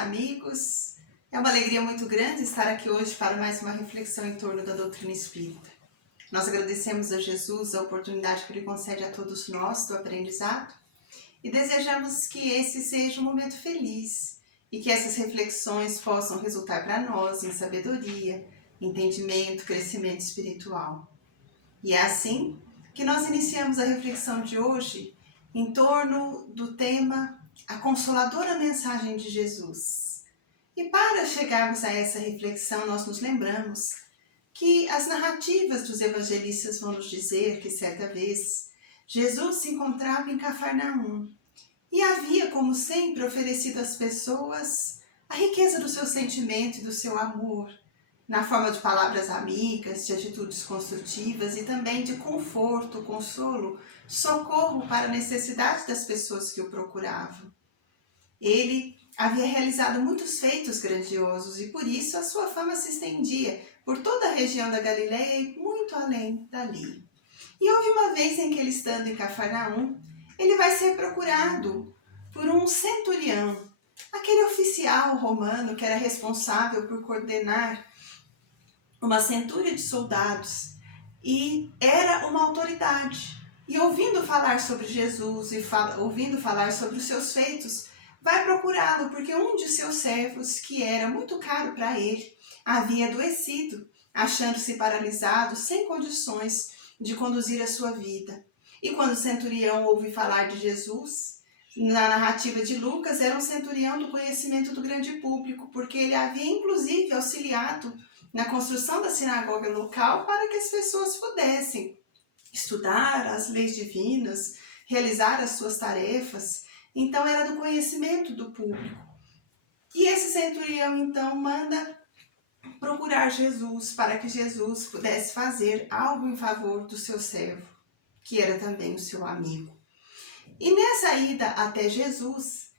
amigos. É uma alegria muito grande estar aqui hoje para mais uma reflexão em torno da doutrina espírita. Nós agradecemos a Jesus a oportunidade que Ele concede a todos nós do aprendizado e desejamos que esse seja um momento feliz e que essas reflexões possam resultar para nós em sabedoria, entendimento, crescimento espiritual. E é assim que nós iniciamos a reflexão de hoje em torno do tema A Consoladora Mensagem de Jesus. E para chegarmos a essa reflexão, nós nos lembramos que as narrativas dos evangelistas vão nos dizer que certa vez Jesus se encontrava em Cafarnaum e havia, como sempre, oferecido às pessoas a riqueza do seu sentimento e do seu amor, na forma de palavras amigas, de atitudes construtivas e também de conforto, consolo, socorro para a necessidade das pessoas que o procuravam. Ele havia realizado muitos feitos grandiosos e por isso a sua fama se estendia por toda a região da Galileia e muito além dali. E houve uma vez em que ele, estando em Cafarnaum, ele vai ser procurado por um centurião, aquele oficial romano que era responsável por coordenar uma centúria de soldados e era uma autoridade. E ouvindo falar sobre Jesus e ouvindo falar sobre os seus feitos, vai procurá-lo porque um de seus servos, que era muito caro para ele, havia adoecido, achando-se paralisado, sem condições de conduzir a sua vida. E quando o centurião ouve falar de Jesus, na narrativa de Lucas, era um centurião do conhecimento do grande público, porque ele havia inclusive auxiliado na construção da sinagoga local para que as pessoas pudessem estudar as leis divinas, realizar as suas tarefas. Então era do conhecimento do público. E esse centurião então manda procurar Jesus para que Jesus pudesse fazer algo em favor do seu servo, que era também o seu amigo. E nessa ida até Jesus,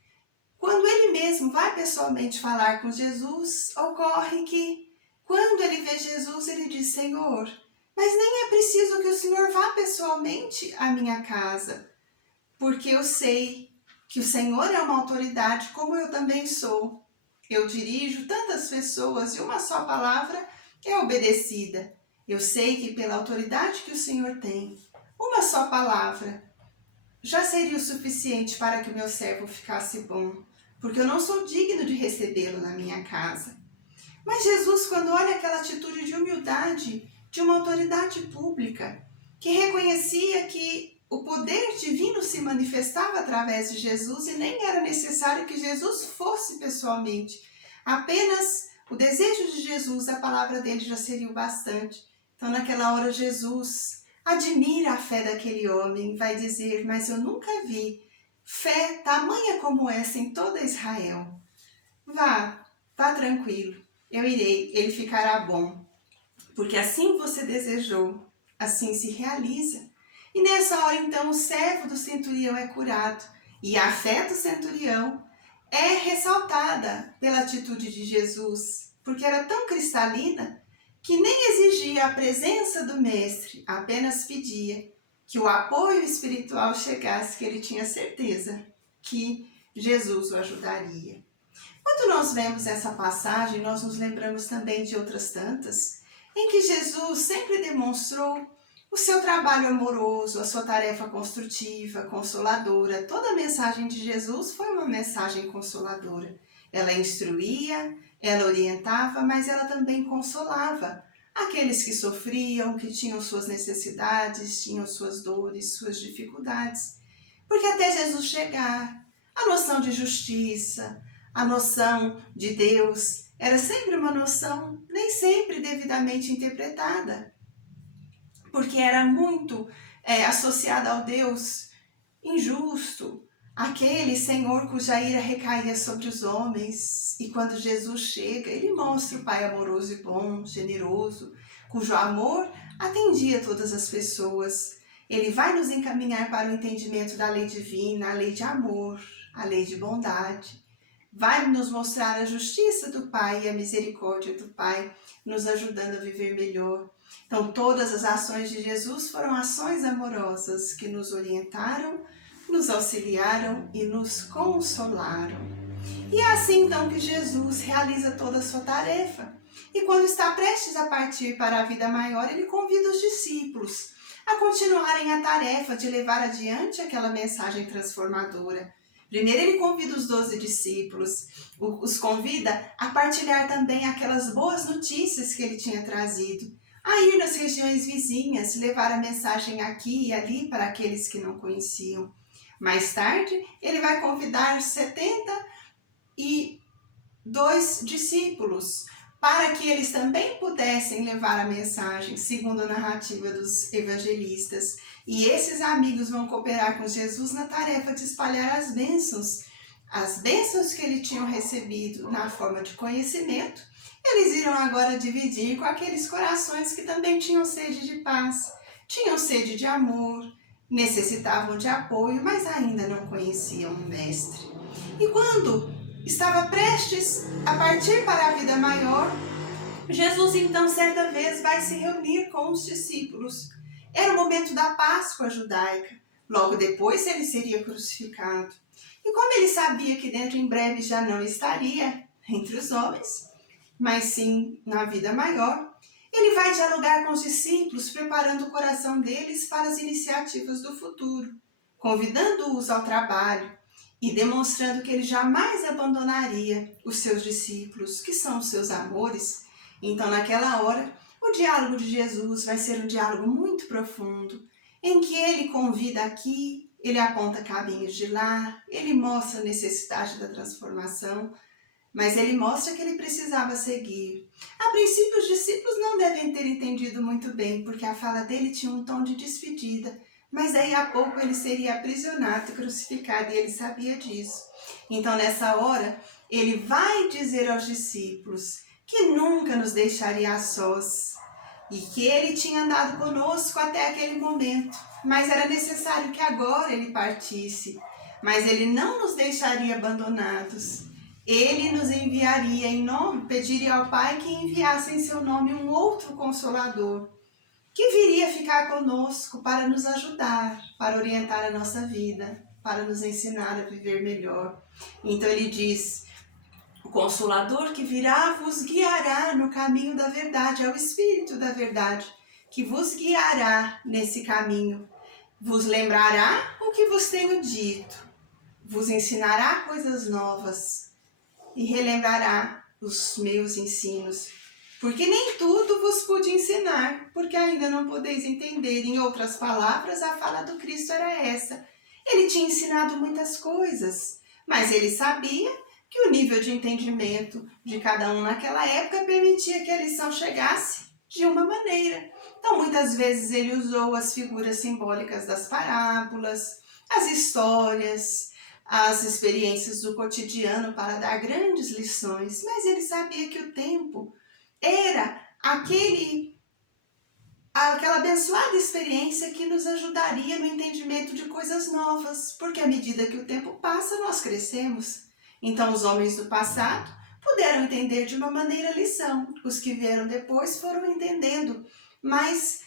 quando ele mesmo vai pessoalmente falar com Jesus, ocorre que quando ele vê Jesus, ele diz: Senhor, mas nem é preciso que o Senhor vá pessoalmente à minha casa, porque eu sei que o Senhor é uma autoridade como eu também sou. Eu dirijo tantas pessoas e uma só palavra é obedecida. Eu sei que pela autoridade que o Senhor tem, uma só palavra já seria o suficiente para que o meu servo ficasse bom, porque eu não sou digno de recebê-lo na minha casa. Mas Jesus, quando olha aquela atitude de humildade de uma autoridade pública, que reconhecia que o poder divino se manifestava através de Jesus e nem era necessário que Jesus fosse pessoalmente. Apenas o desejo de Jesus, a palavra dele já seria o bastante. Então naquela hora Jesus admira a fé daquele homem e vai dizer: mas eu nunca vi fé tamanha como essa em toda Israel. Vá tranquilo. Eu irei, ele ficará bom, porque assim você desejou, assim se realiza. E nessa hora então o servo do centurião é curado e a fé do centurião é ressaltada pela atitude de Jesus, porque era tão cristalina que nem exigia a presença do mestre, apenas pedia que o apoio espiritual chegasse, que ele tinha certeza que Jesus o ajudaria. Quando nós vemos essa passagem, nós nos lembramos também de outras tantas, em que Jesus sempre demonstrou o seu trabalho amoroso, a sua tarefa construtiva, consoladora. Toda a mensagem de Jesus foi uma mensagem consoladora. Ela instruía, ela orientava, mas ela também consolava aqueles que sofriam, que tinham suas necessidades, tinham suas dores, suas dificuldades. Porque até Jesus chegar, a noção de justiça, a noção de Deus era sempre uma noção nem sempre devidamente interpretada, porque era muito associada ao Deus injusto, aquele Senhor cuja ira recaía sobre os homens. E quando Jesus chega, ele mostra o Pai amoroso e bom, generoso, cujo amor atendia todas as pessoas. Ele vai nos encaminhar para o entendimento da lei divina, a lei de amor, a lei de bondade. Vai nos mostrar a justiça do Pai e a misericórdia do Pai, nos ajudando a viver melhor. Então, todas as ações de Jesus foram ações amorosas que nos orientaram, nos auxiliaram e nos consolaram. E é assim então que Jesus realiza toda a sua tarefa. E quando está prestes a partir para a vida maior, ele convida os discípulos a continuarem a tarefa de levar adiante aquela mensagem transformadora. Primeiro ele convida os 12 discípulos, os convida a partilhar também aquelas boas notícias que ele tinha trazido, a ir nas regiões vizinhas, levar a mensagem aqui e ali para aqueles que não conheciam. Mais tarde, ele vai convidar 72 discípulos para que eles também pudessem levar a mensagem, segundo a narrativa dos evangelistas. E esses amigos vão cooperar com Jesus na tarefa de espalhar as bênçãos que eles tinham recebido na forma de conhecimento. Eles irão agora dividir com aqueles corações que também tinham sede de paz, tinham sede de amor, necessitavam de apoio, mas ainda não conheciam o Mestre. E quando estava prestes a partir para a vida maior, Jesus então certa vez vai se reunir com os discípulos. Era o momento da Páscoa judaica. Logo depois ele seria crucificado. E como ele sabia que dentro em breve já não estaria entre os homens, mas sim na vida maior, ele vai dialogar com os discípulos, preparando o coração deles para as iniciativas do futuro, convidando-os ao trabalho e demonstrando que ele jamais abandonaria os seus discípulos, que são os seus amores. Então, naquela hora, o diálogo de Jesus vai ser um diálogo muito profundo, em que ele convida aqui, ele aponta caminhos de lá, ele mostra a necessidade da transformação, mas ele mostra que ele precisava seguir. A princípio, os discípulos não devem ter entendido muito bem, porque a fala dele tinha um tom de despedida, mas daí a pouco ele seria aprisionado e crucificado, e ele sabia disso. Então, nessa hora, ele vai dizer aos discípulos que nunca nos deixaria a sós, e que ele tinha andado conosco até aquele momento, mas era necessário que agora ele partisse, mas ele não nos deixaria abandonados. Ele nos enviaria em nome, pediria ao Pai que enviasse em seu nome um outro Consolador, que viria ficar conosco para nos ajudar, para orientar a nossa vida, para nos ensinar a viver melhor. Então ele diz: o Consolador que virá vos guiará no caminho da verdade, é o Espírito da verdade, que vos guiará nesse caminho, vos lembrará o que vos tenho dito, vos ensinará coisas novas, e relembrará os meus ensinos, porque nem tudo vos pude ensinar, porque ainda não podeis entender. Em outras palavras, a fala do Cristo era essa. Ele tinha ensinado muitas coisas, mas ele sabia que o nível de entendimento de cada um naquela época permitia que a lição chegasse de uma maneira. Então, muitas vezes ele usou as figuras simbólicas das parábolas, as histórias, as experiências do cotidiano para dar grandes lições, mas ele sabia que o tempo era aquela abençoada experiência que nos ajudaria no entendimento de coisas novas, porque à medida que o tempo passa, nós crescemos. Então, os homens do passado puderam entender de uma maneira a lição, os que vieram depois foram entendendo mais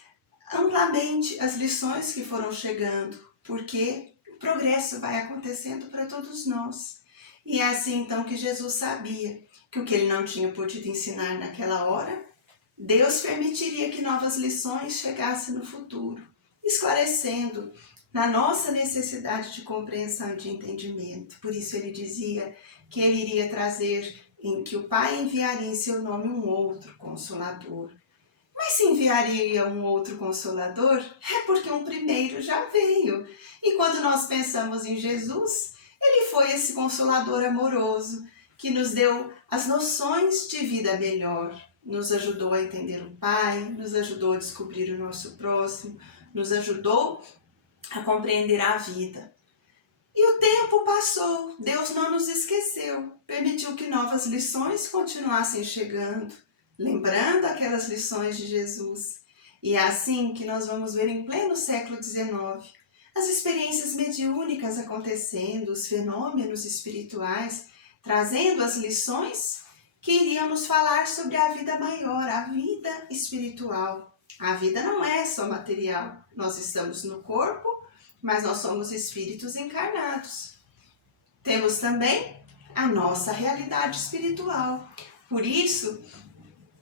amplamente as lições que foram chegando, porque o progresso vai acontecendo para todos nós. E é assim então que Jesus sabia que o que ele não tinha podido ensinar naquela hora, Deus permitiria que novas lições chegassem no futuro, esclarecendo na nossa necessidade de compreensão e de entendimento. Por isso ele dizia que ele iria trazer, que o Pai enviaria em seu nome um outro Consolador. Mas se enviaria um outro Consolador, é porque um primeiro já veio. E quando nós pensamos em Jesus, ele foi esse Consolador amoroso que nos deu as noções de vida melhor, nos ajudou a entender o Pai, nos ajudou a descobrir o nosso próximo, nos ajudou a compreender a vida. E o tempo passou, Deus não nos esqueceu, permitiu que novas lições continuassem chegando, lembrando aquelas lições de Jesus. E é assim que nós vamos ver em pleno século XIX, as experiências mediúnicas acontecendo, os fenômenos espirituais, trazendo as lições que iriam nos falar sobre a vida maior, a vida espiritual. A vida não é só material, nós estamos no corpo, mas nós somos espíritos encarnados. Temos também a nossa realidade espiritual. Por isso,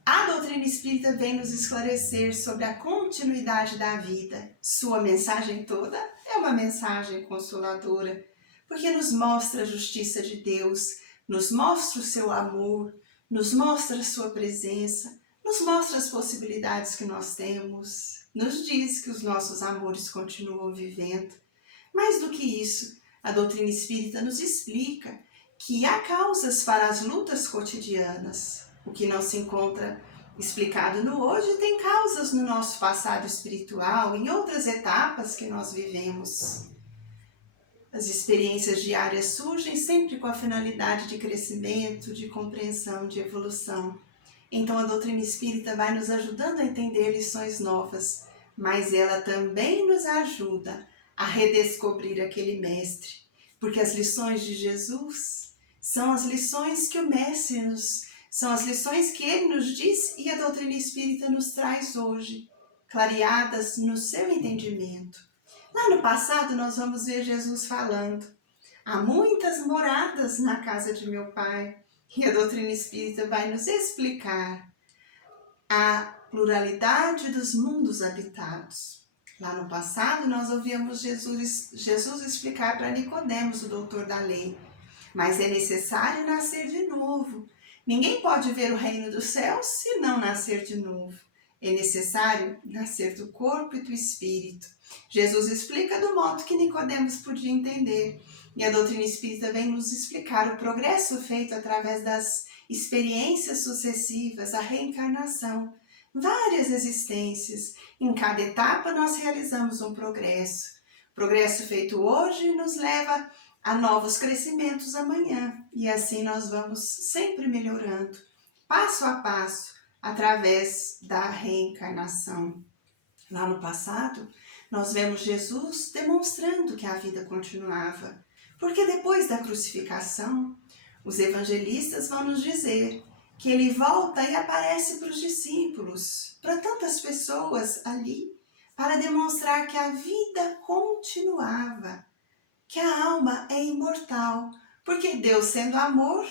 a doutrina espírita vem nos esclarecer sobre a continuidade da vida. Sua mensagem toda é uma mensagem consoladora, porque nos mostra a justiça de Deus, nos mostra o seu amor, nos mostra a sua presença, nos mostra as possibilidades que nós temos, nos diz que os nossos amores continuam vivendo. Mais do que isso, a doutrina espírita nos explica que há causas para as lutas cotidianas. O que não se encontra explicado no hoje tem causas no nosso passado espiritual, em outras etapas que nós vivemos. As experiências diárias surgem sempre com a finalidade de crescimento, de compreensão, de evolução. Então a doutrina espírita vai nos ajudando a entender lições novas, mas ela também nos ajuda a redescobrir aquele mestre, porque as lições de Jesus são as lições que o mestre são as lições que ele nos diz e a doutrina espírita nos traz hoje, clareadas no seu entendimento. Lá no passado nós vamos ver Jesus falando: há muitas moradas na casa de meu Pai, e a doutrina espírita vai nos explicar a pluralidade dos mundos habitados. Lá no passado nós ouvíamos Jesus explicar para Nicodemos, o doutor da lei: mas é necessário nascer de novo. Ninguém pode ver o reino dos céus se não nascer de novo. É necessário nascer do corpo e do espírito. Jesus explica do modo que Nicodemos podia entender. E a doutrina espírita vem nos explicar o progresso feito através das experiências sucessivas, a reencarnação. Várias existências. Em cada etapa nós realizamos um progresso. O progresso feito hoje nos leva a novos crescimentos amanhã. E assim nós vamos sempre melhorando, passo a passo, através da reencarnação. Lá no passado, nós vemos Jesus demonstrando que a vida continuava, porque depois da crucificação, os evangelistas vão nos dizer que ele volta e aparece para os discípulos, para tantas pessoas ali, para demonstrar que a vida continuava, que a alma é imortal, porque Deus, sendo amor,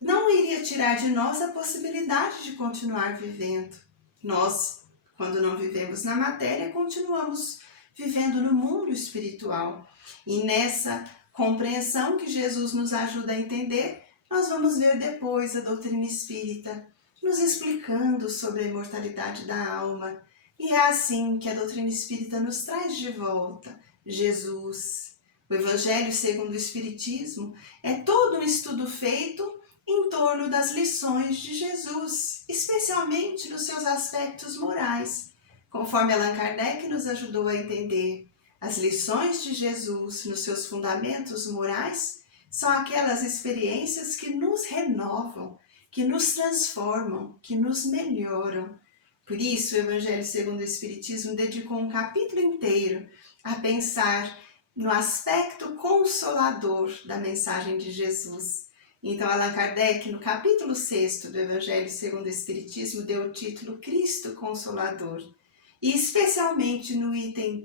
não iria tirar de nós a possibilidade de continuar vivendo. Nós, quando não vivemos na matéria, continuamos vivendo no mundo espiritual. E nessa compreensão que Jesus nos ajuda a entender, nós vamos ver depois a doutrina espírita nos explicando sobre a imortalidade da alma. E é assim que a doutrina espírita nos traz de volta Jesus. O Evangelho segundo o Espiritismo é todo um estudo feito em torno das lições de Jesus, especialmente nos seus aspectos morais. Conforme Allan Kardec nos ajudou a entender, as lições de Jesus nos seus fundamentos morais são aquelas experiências que nos renovam, que nos transformam, que nos melhoram. Por isso, o Evangelho segundo o Espiritismo dedicou um capítulo inteiro a pensar no aspecto consolador da mensagem de Jesus. Então, Allan Kardec, no capítulo 6 do Evangelho segundo o Espiritismo, deu o título Cristo Consolador. E especialmente no item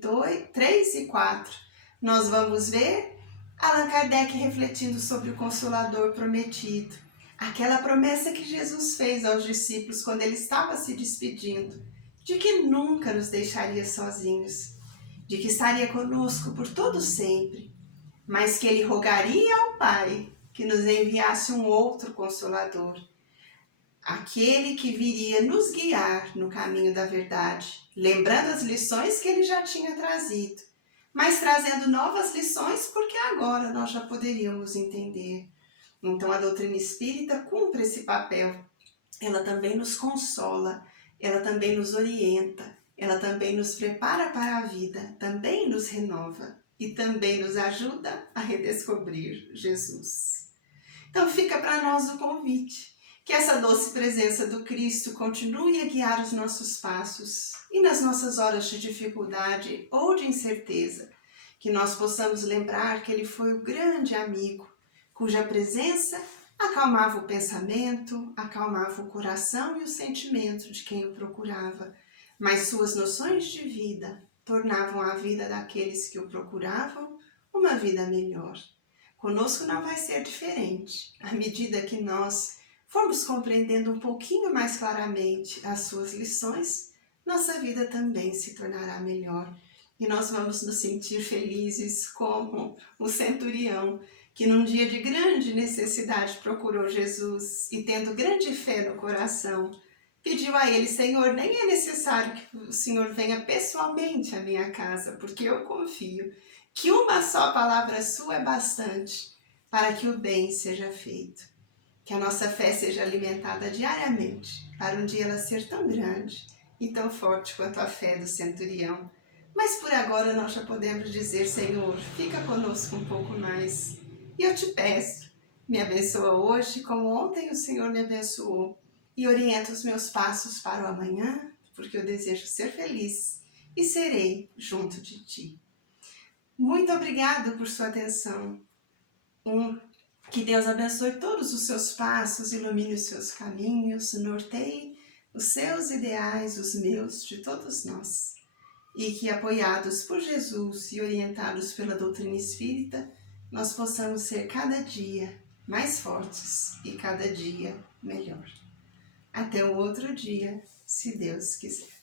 3 e 4, nós vamos ver Allan Kardec refletindo sobre o Consolador prometido. Aquela promessa que Jesus fez aos discípulos quando ele estava se despedindo, de que nunca nos deixaria sozinhos, de que estaria conosco por todo sempre, mas que ele rogaria ao Pai que nos enviasse um outro Consolador, aquele que viria nos guiar no caminho da verdade, lembrando as lições que ele já tinha trazido, mas trazendo novas lições porque agora nós já poderíamos entender. Então a doutrina espírita cumpre esse papel. Ela também nos consola, ela também nos orienta, ela também nos prepara para a vida, também nos renova e também nos ajuda a redescobrir Jesus. Então fica para nós o convite, que essa doce presença do Cristo continue a guiar os nossos passos e nas nossas horas de dificuldade ou de incerteza, que nós possamos lembrar que Ele foi o grande amigo, cuja presença acalmava o pensamento, acalmava o coração e o sentimento de quem o procurava, mas suas noções de vida tornavam a vida daqueles que o procuravam uma vida melhor. Conosco não vai ser diferente. À medida que nós formos compreendendo um pouquinho mais claramente as suas lições, nossa vida também se tornará melhor. E nós vamos nos sentir felizes como o centurião, que num dia de grande necessidade procurou Jesus e tendo grande fé no coração, pediu a ele: Senhor, nem é necessário que o Senhor venha pessoalmente à minha casa, porque eu confio que uma só palavra sua é bastante para que o bem seja feito. Que a nossa fé seja alimentada diariamente, para um dia ela ser tão grande e tão forte quanto a fé do centurião. Mas por agora nós já podemos dizer: Senhor, fica conosco um pouco mais. E eu te peço, me abençoa hoje como ontem o Senhor me abençoou e orienta os meus passos para o amanhã, porque eu desejo ser feliz e serei junto de ti. Muito obrigado por sua atenção. Que Deus abençoe todos os seus passos, ilumine os seus caminhos, norteie os seus ideais, os meus, de todos nós. E que, apoiados por Jesus e orientados pela doutrina espírita, nós possamos ser cada dia mais fortes e cada dia melhor. Até um outro dia, se Deus quiser.